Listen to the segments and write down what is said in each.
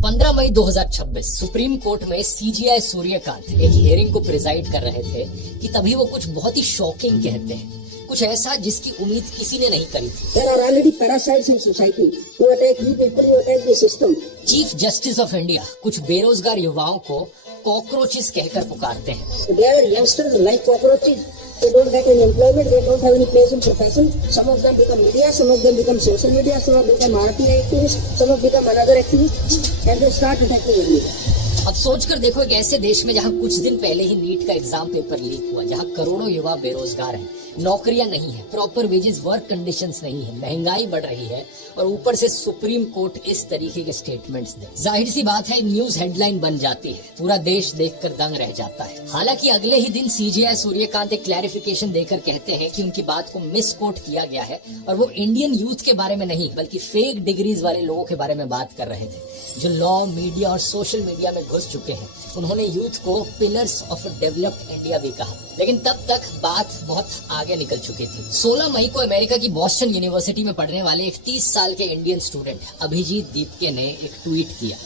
15 मई 2026 supreme court में CGI Suryakant एक hearing को प्रिजाइड कर रहे थे कि तभी वो कुछ बहुत ही शॉकिंग कहते हैं, कुछ ऐसा जिसकी उम्मीद किसी ने नहीं करी थी। There are already parasites in society who attack you people, who attack the system. Chief justice of India कुछ बेरोजगार युवाओं को कॉकरोचेस कहकर पुकारते हैं। They are youngsters like cockroaches. They don't get any employment. They don't have any place in profession. Some of them become media. Some of them become social media. Some of them become RT activists. Some of them become another activists, and they start attacking everyone. अब सोचकर देखो, एक ऐसे देश में जहां कुछ दिन पहले ही नीट का एग्जाम पेपर लीक हुआ, जहां करोड़ों युवा बेरोजगार हैं, नौकरियां नहीं है, प्रॉपर वेजेस, वर्क कंडीशंस नहीं है, महंगाई बढ़ रही है और ऊपर से सुप्रीम कोर्ट इस तरीके के स्टेटमेंट्स दे, जाहिर सी बात है न्यूज हेडलाइन बन जाती है, पूरा देश देखकर दंग रह जाता है। हालांकि अगले ही दिन सीजीआई सूर्यकांत एक क्लैरिफिकेशन देकर कहते हैं कि उनकी बात को मिस कोट किया गया है और वो इंडियन यूथ के बारे में नहीं बल्कि फेक डिग्रीज वाले लोगों के बारे में बात कर रहे थे जो लॉ, मीडिया और सोशल मीडिया में घुस चुके हैं। उन्होंने यूथ को पिलर्स ऑफ डेवलप्ड इंडिया भी कहा, लेकिन तब तक बात बहुत आगे निकल चुकी थी। 16 मई को अमेरिका की बॉस्टन यूनिवर्सिटी में पढ़ने वाले एक 30 साल के इंडियन स्टूडेंट अभिजीत दीपके ने एक ट्वीट किया,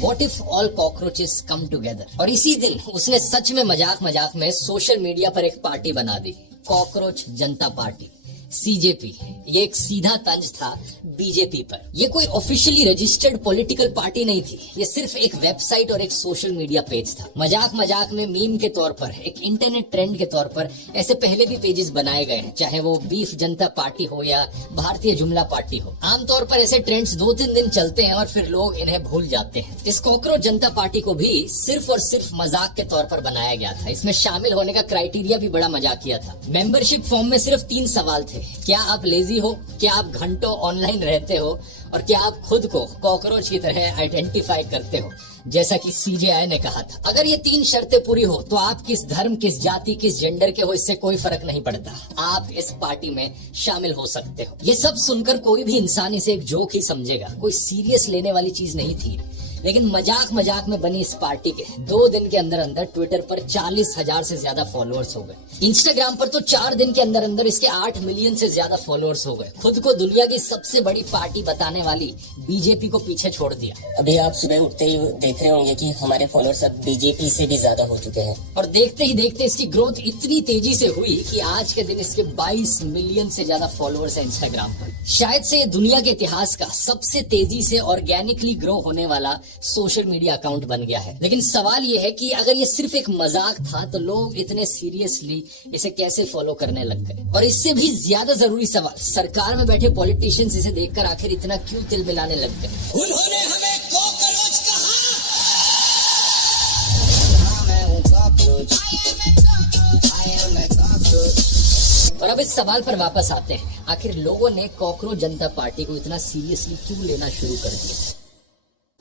What if all cockroaches come together? और इसी दिन उसने सच में मजाक मजाक में सोशल मीडिया पर एक पार्टी बना दी, कॉकरोच जनता पार्टी, सीजेपी। ये एक सीधा तंज था बीजेपी पर। ये कोई ऑफिशियली रजिस्टर्ड पॉलिटिकल पार्टी नहीं थी, ये सिर्फ एक वेबसाइट और एक सोशल मीडिया पेज था। मजाक मजाक में मीम के तौर पर, एक इंटरनेट ट्रेंड के तौर पर ऐसे पहले भी पेजेस बनाए गए हैं, चाहे वो बीफ जनता पार्टी हो या भारतीय जुमला पार्टी हो। आमतौर पर ऐसे ट्रेंड्स 2-3 दिन चलते हैं और फिर लोग इन्हें भूल जाते हैं। इस कॉकरोच जनता पार्टी को भी सिर्फ और सिर्फ मजाक के तौर पर बनाया गया था। इसमें शामिल होने का क्राइटेरिया भी बड़ा मजाकिया था। मेंबरशिप फॉर्म में सिर्फ 3 सवाल थे, क्या आप लेजी हो, क्या आप घंटों ऑनलाइन रहते हो और क्या आप खुद को कॉकरोच की तरह आइडेंटिफाई करते हो, जैसा कि सीजेआई ने कहा था। अगर ये 3 शर्तें पूरी हो तो आप किस धर्म, किस जाति, किस जेंडर के हो, इससे कोई फर्क नहीं पड़ता, आप इस पार्टी में शामिल हो सकते हो। ये सब सुनकर कोई भी इंसान इसे एक जोक ही समझेगा, कोई सीरियस लेने वाली चीज नहीं थी। लेकिन मजाक मजाक में बनी इस पार्टी के 2 दिन के अंदर अंदर ट्विटर पर 40,000 से ज्यादा फॉलोअर्स हो गए। इंस्टाग्राम पर तो 4 दिन के अंदर अंदर इसके 8 मिलियन से ज्यादा फॉलोअर्स हो गए। खुद को दुनिया की सबसे बड़ी पार्टी बताने वाली बीजेपी को पीछे छोड़ दिया। अभी आप सुबह उठते ही देख रहे होंगे कि हमारे फॉलोअर्स अब बीजेपी से भी ज्यादा हो चुके हैं और देखते ही देखते इसकी ग्रोथ इतनी तेजी से हुई कि आज के दिन इसके 22 मिलियन से ज्यादा फॉलोअर्स हैं इंस्टाग्राम पर। शायद से ये दुनिया के इतिहास का सबसे तेजी से ऑर्गेनिकली ग्रो होने वाला सोशल मीडिया अकाउंट बन गया है। लेकिन सवाल ये है कि अगर ये सिर्फ एक मजाक था तो लोग इतने सीरियसली इसे कैसे फॉलो करने लग गए। और इससे भी ज्यादा जरूरी सवाल, सरकार में बैठे पॉलिटिशियंस इसे देखकर आखिर इतना क्यों तिलमिलाने लग गए। उन्होंने हमें कॉकरोच कहा। और अब इस सवाल पर वापस आते हैं, आखिर लोगों ने कॉकरोच जनता पार्टी को इतना सीरियसली क्यों लेना शुरू कर दिया।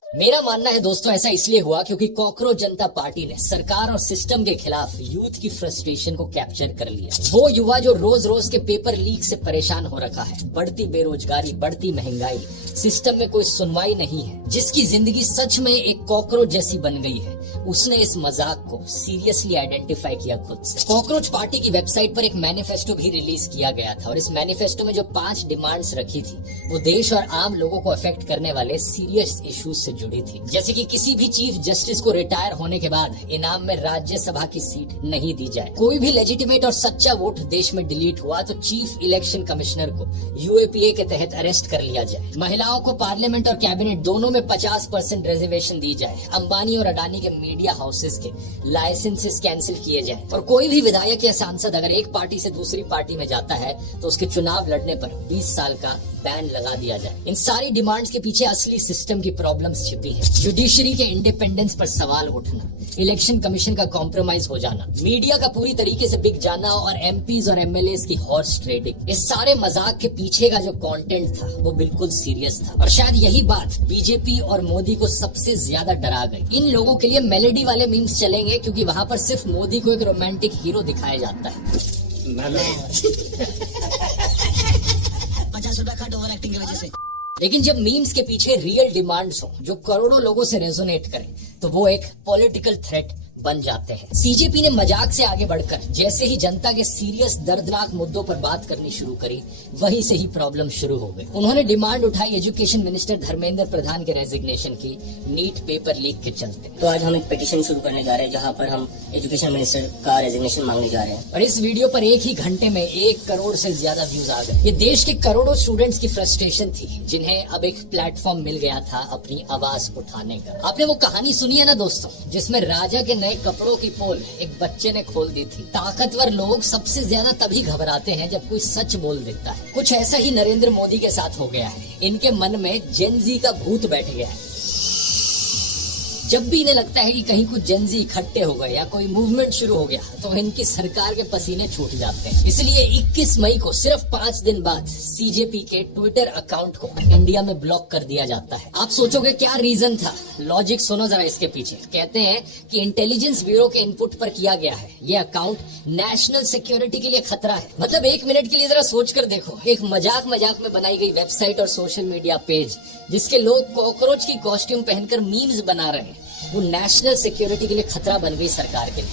मेरा मानना है दोस्तों, ऐसा इसलिए हुआ क्योंकि कॉकरोच जनता पार्टी ने सरकार और सिस्टम के खिलाफ यूथ की फ्रस्ट्रेशन को कैप्चर कर लिया। वो युवा जो रोज रोज के पेपर लीक से परेशान हो रखा है, बढ़ती बेरोजगारी, बढ़ती महंगाई, सिस्टम में कोई सुनवाई नहीं है, जिसकी जिंदगी सच में एक कॉकरोच जैसी बन गई है, उसने इस मजाक को सीरियसली आइडेंटिफाई किया खुद से। कॉकरोच पार्टी की वेबसाइट पर एक मैनिफेस्टो भी रिलीज किया गया था और इस मैनिफेस्टो में जो 5 डिमांड्स रखी थी वो देश और आम लोगों को अफेक्ट करने वाले सीरियस इश्यूज से जुड़ी थी। जैसे कि किसी भी चीफ जस्टिस को रिटायर होने के बाद इनाम में राज्यसभा की सीट नहीं दी जाए, कोई भी लेजिटिमेट और सच्चा वोट देश में डिलीट हुआ तो चीफ इलेक्शन कमिश्नर को यूएपीए के तहत अरेस्ट कर लिया जाए, महिलाओं को पार्लियामेंट और कैबिनेट दोनों में 50% रिजर्वेशन दी जाए, अंबानी और अडानी के मीडिया हाउसेस के लाइसेंसेस कैंसिल किए जाए और कोई भी विधायक या सांसद अगर एक पार्टी से दूसरी पार्टी में जाता है तो उसके चुनाव लड़ने पर 20 साल का बैन लगा दिया जाए। इन सारी डिमांड्स के पीछे असली सिस्टम की प्रॉब्लम्स छिपी हैं। जुडिशरी के इंडिपेंडेंस पर सवाल उठना, इलेक्शन कमीशन का कॉम्प्रोमाइज हो जाना, मीडिया का पूरी तरीके से बिक जाना और एमपीज और एमएलएस की हॉर्स ट्रेडिंग। इस सारे मजाक के पीछे का जो कंटेंट था वो बिल्कुल सीरियस था और शायद यही बात बीजेपी और मोदी को सबसे ज्यादा डरा गई। इन लोगों के लिए मेलेडी वाले मीम्स चलेंगे क्योंकि वहां पर सिर्फ मोदी को एक रोमांटिक हीरो दिखाया जाता है। 50 रुपया खट ओवर एक्टिंग की वजह से। लेकिन जब मीम्स के पीछे रियल डिमांड्स हो जो करोड़ों लोगों से रेजोनेट करें तो वो एक पॉलिटिकल थ्रेट बन जाते हैं। सीजेपी ने मजाक से आगे बढ़कर जैसे ही जनता के सीरियस दर्दनाक मुद्दों पर बात करनी शुरू करी, वहीं से ही प्रॉब्लम शुरू हो गई। उन्होंने डिमांड उठाई एजुकेशन मिनिस्टर धर्मेंद्र प्रधान के रेजिग्नेशन की, नीट पेपर लीक के चलते। तो आज हम एक पिटीशन शुरू करने जा रहे हैं जहाँ पर हम एजुकेशन मिनिस्टर का रेजिग्नेशन मांगने जा रहे हैं। और इस वीडियो पर एक ही घंटे में 1 करोड़ से ज्यादा व्यूज आ गए। ये देश के करोड़ों स्टूडेंट्स की फ्रस्ट्रेशन थी, जिन्हें अब एक प्लेटफॉर्म मिल गया था अपनी आवाज उठाने का। आपने वो कहानी सुनी है ना दोस्तों, जिसमें राजा के नए कपड़ों की पोल एक बच्चे ने खोल दी थी। ताकतवर लोग सबसे ज्यादा तभी घबराते हैं जब कोई सच बोल देता है। कुछ ऐसा ही नरेंद्र मोदी के साथ हो गया है। इनके मन में जेनजी का भूत बैठ गया है। जब भी इन्हें लगता है कि कहीं कुछ जेनजी इकट्ठे हो गए या कोई मूवमेंट शुरू हो गया, तो इनकी सरकार के पसीने छूट जाते हैं। इसलिए 21 मई को सिर्फ 5 दिन बाद सीजेपी के ट्विटर अकाउंट को इंडिया में ब्लॉक कर दिया जाता है। आप सोचोगे क्या रीजन था? लॉजिक सुनो जरा इसके पीछे। कहते हैं कि इंटेलिजेंस ब्यूरो के इनपुट पर किया गया है। ये अकाउंट नेशनल सिक्योरिटी के लिए खतरा है। मतलब 1 मिनट के लिए जरा सोच कर देखो, एक मजाक में बनाई गई वेबसाइट और सोशल मीडिया पेज जिसके लोग कॉकरोच की कॉस्ट्यूम पहनकर मीम्स बना रहे हैं, वो नेशनल सिक्योरिटी के लिए खतरा बन गई सरकार के लिए।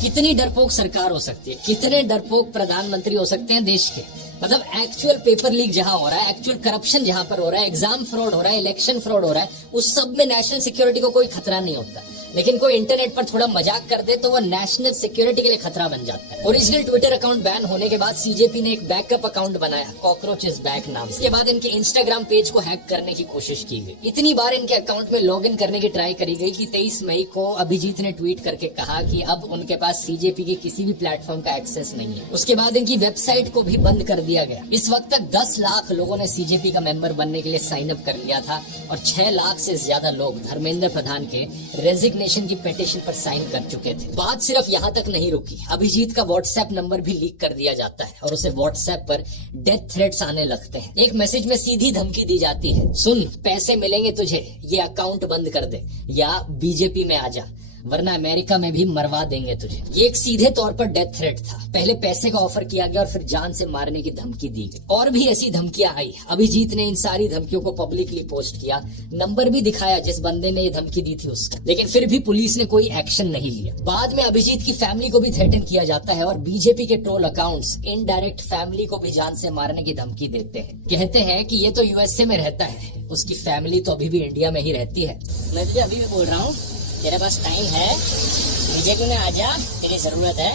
कितनी डरपोक सरकार हो सकती है, कितने डरपोक प्रधानमंत्री हो सकते हैं देश के। मतलब एक्चुअल पेपर लीक जहां हो रहा है, एक्चुअल करप्शन जहां पर हो रहा है, एग्जाम फ्रॉड हो रहा है, इलेक्शन फ्रॉड हो रहा है, उस सब में नेशनल सिक्योरिटी को कोई खतरा नहीं होता। लेकिन कोई इंटरनेट पर थोड़ा मजाक कर दे तो वो नेशनल सिक्योरिटी के लिए खतरा बन जाता है। ओरिजिनल ट्विटर अकाउंट बैन होने के बाद सीजेपी ने एक बैकअप अकाउंट बनाया, कॉकरोच इज बैक नाम। इसके बाद इनके इंस्टाग्राम पेज को हैक करने की कोशिश की गई। इतनी बार इनके अकाउंट में लॉग इन करने की ट्राई करी गई कि 23 मई को अभिजीत ने ट्वीट करके कहा कि अब उनके पास सीजेपी के किसी भी प्लेटफॉर्म का एक्सेस नहीं है। उसके बाद इनकी वेबसाइट को भी बंद कर दिया गया। इस वक्त तक 10 लाख लोगों ने सीजेपी का मेंबर बनने के लिए साइन अप कर लिया था और 6 लाख से ज्यादा लोग धर्मेंद्र प्रधान के रेजिग्नेशन की पिटीशन पर साइन कर चुके थे। बात सिर्फ यहाँ तक नहीं रुकी, अभिजीत का व्हाट्सएप नंबर भी लीक कर दिया जाता है और उसे व्हाट्सएप पर डेथ थ्रेट्स आने लगते हैं। एक मैसेज में सीधी धमकी दी जाती है, सुन पैसे मिलेंगे तुझे, ये अकाउंट बंद कर दे या बीजेपी में आ जा, वरना अमेरिका में भी मरवा देंगे तुझे। ये एक सीधे तौर पर डेथ थ्रेट था। पहले पैसे का ऑफर किया गया और फिर जान से मारने की धमकी दी गई। और भी ऐसी धमकियां आई। अभिजीत ने इन सारी धमकियों को पब्लिकली पोस्ट किया, नंबर भी दिखाया जिस बंदे ने ये धमकी दी थी उसका, लेकिन फिर भी पुलिस ने कोई एक्शन नहीं लिया। बाद में अभिजीत की फैमिली को भी थ्रेटन किया जाता है और बीजेपी के ट्रोल अकाउंट्स इनडायरेक्ट फैमिली को भी जान से मारने की धमकी देते हैं। कहते हैं कि ये तो यूएसए में रहता है, उसकी फैमिली तो अभी भी इंडिया में ही रहती है। मैं तुझे अभी भी बोल रहा हूँ, तेरे पास टाइम है, बीजेपी में आजा, तेरी जरूरत है,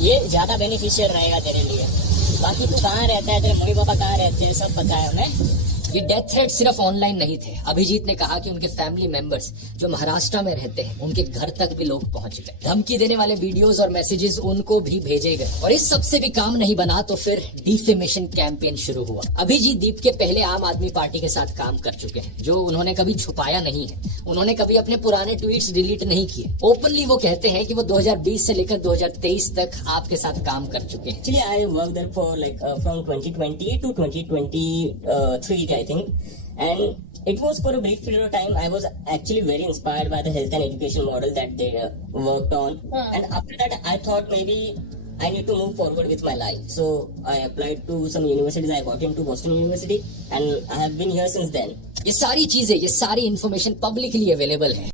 ये ज्यादा बेनिफिशियल रहेगा तेरे लिए। बाकी तू कहाँ रहता है, तेरे मम्मी पापा कहाँ रहते हैं, सब पता है हमें। ये डेथ थ्रेट सिर्फ ऑनलाइन नहीं थे। अभिजीत ने कहा कि उनके फैमिली मेंबर्स जो महाराष्ट्र में रहते हैं, उनके घर तक भी लोग पहुंच गए। धमकी देने वाले वीडियोस और मैसेजेस उनको भी भेजे गए। और इस सब से भी काम नहीं बना तो फिर डिफेमेशन कैंपेन शुरू हुआ। अभिजीत दीप के पहले आम आदमी पार्टी के साथ काम कर चुके हैं, जो उन्होंने कभी छुपाया नहीं है। उन्होंने कभी अपने पुराने ट्वीट्स डिलीट नहीं किए। ओपनली वो कहते हैं कि वो 2020 से लेकर 2023 तक आपके साथ काम कर चुके हैं। Actually, I worked there for from 2020 to 2023, I think, and it was for a brief period of time. I was actually very inspired by the health and education model that they worked on, and after that, I thought maybe I need to move forward with my life. So I applied to some universities. I got into Boston University, and I have been here since then. ये सारी चीजें, ये सारी information publicly available है।